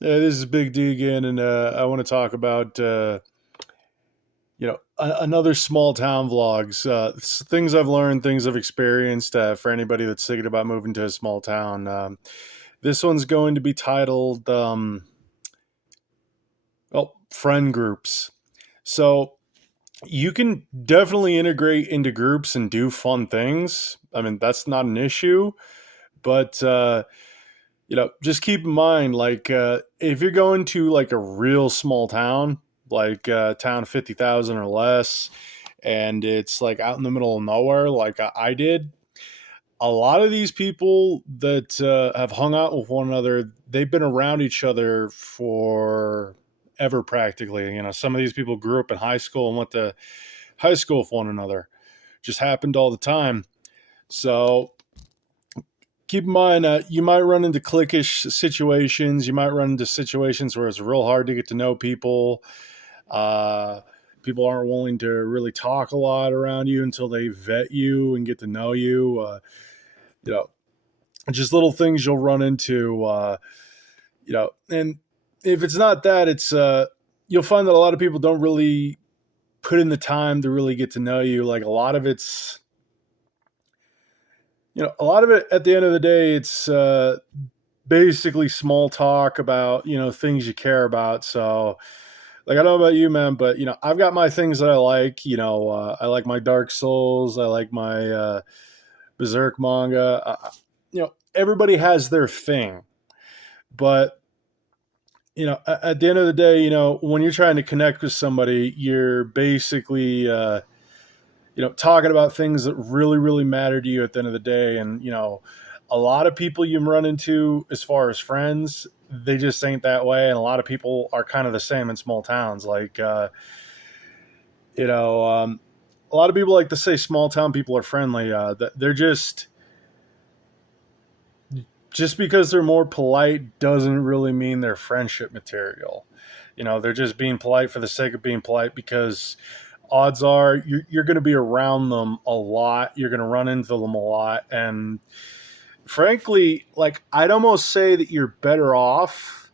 This is Big D again, and I want to talk about another small town vlogs, things I've learned, things I've experienced for anybody that's thinking about moving to a small town. This one's going to be titled friend groups. So you can definitely integrate into groups and do fun things. I mean, that's not an issue, but just keep in mind, like, if you're going to like a real small town, like a town of 50,000 or less, and it's like out in the middle of nowhere, like I did, a lot of these people that have hung out with one another, they've been around each other for ever practically. Some of these people grew up in high school and went to high school with one another. Just happened all the time. So keep in mind, you might run into cliquish situations. You might run into situations where it's real hard to get to know people. Uh, People aren't willing to really talk a lot around you until they vet you and get to know you. You know, just little things you'll run into. And if it's not that, it's you'll find that a lot of people don't really put in the time to really get to know you. Like a lot of it's a lot of it at the end of the day, it's basically small talk about, things you care about. So, like, I don't know about you, man, but, I've got my things that I like. I like my Dark Souls. I like my Berserk manga. Everybody has their thing. But, at the end of the day, when you're trying to connect with somebody, you're basically, talking about things that really, really matter to you at the end of the day. And, a lot of people you run into as far as friends, they just ain't that way. And a lot of people are kind of the same in small towns. Like, you know, um, a lot of people like to say small town people are friendly. They're just because they're more polite doesn't really mean they're friendship material. They're just being polite for the sake of being polite because odds are you're going to be around them a lot. You're going to run into them a lot. And frankly, like, I'd almost say that you're better off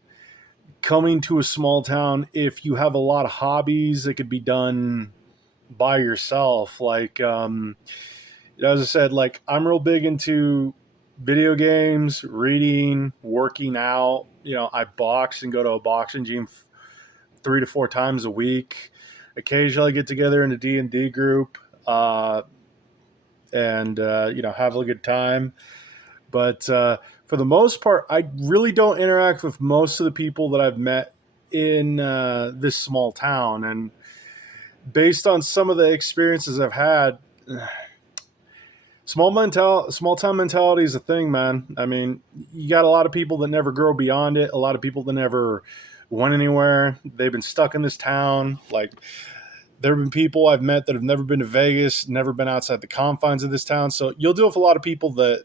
coming to a small town if you have a lot of hobbies that could be done by yourself. Like, as I said, like, I'm real big into video games, reading, working out. I box and go to a boxing gym 3 to 4 times a week. Occasionally get together in a D&D group, and have a good time. But for the most part, I really don't interact with most of the people that I've met in this small town. And based on some of the experiences I've had, small town mentality is a thing, man. I mean, you got a lot of people that never grow beyond it. A lot of people that never went anywhere. They've been stuck in this town. Like, there have been people I've met that have never been to Vegas, never been outside the confines of this town. So you'll deal with a lot of people that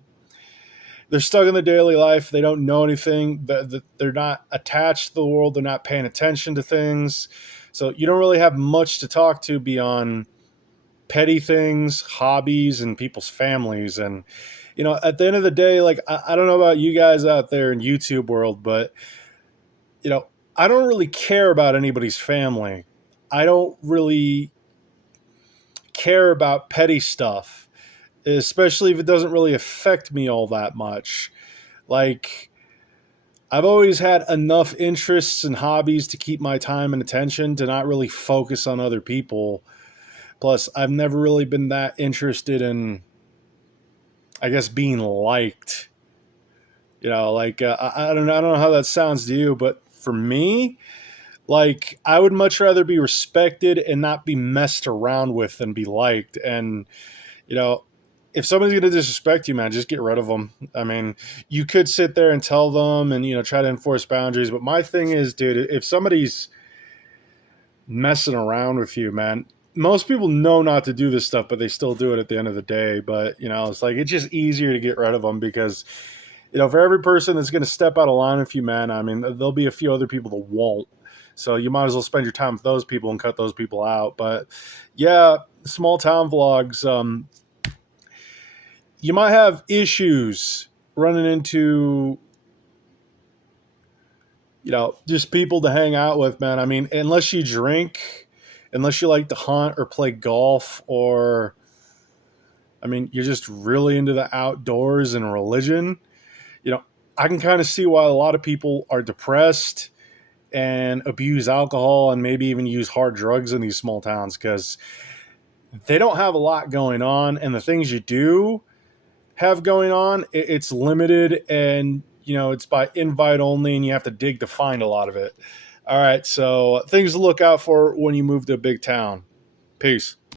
they're stuck in their daily life. They don't know anything. They're not attached to the world. They're not paying attention to things. So you don't really have much to talk to beyond petty things, hobbies, and people's families. And, at the end of the day, like, I don't know about you guys out there in YouTube world, but, I don't really care about anybody's family. I don't really care about petty stuff, especially if it doesn't really affect me all that much. Like, I've always had enough interests and hobbies to keep my time and attention to not really focus on other people. Plus, I've never really been that interested in, I guess, being liked. Like, I don't know how that sounds to you, but for me, like, I would much rather be respected and not be messed around with than be liked. And, you know, if somebody's going to disrespect you, man, just get rid of them. I mean, you could sit there and tell them and, try to enforce boundaries. But my thing is, dude, if somebody's messing around with you, man, most people know not to do this stuff, but they still do it at the end of the day. But, it's like, it's just easier to get rid of them because, for every person that's going to step out of line with you, man, I mean, there'll be a few other people that won't. So you might as well spend your time with those people and cut those people out. But yeah, small town vlogs, you might have issues running into, just people to hang out with, man. I mean, unless you drink, unless you like to hunt or play golf, or, I mean, you're just really into the outdoors and religion, you know, I can kind of see why a lot of people are depressed and abuse alcohol and maybe even use hard drugs in these small towns because they don't have a lot going on. And the things you do have going on, it's limited, and it's by invite only, and you have to dig to find a lot of it. All right, so things to look out for when you move to a big town. Peace.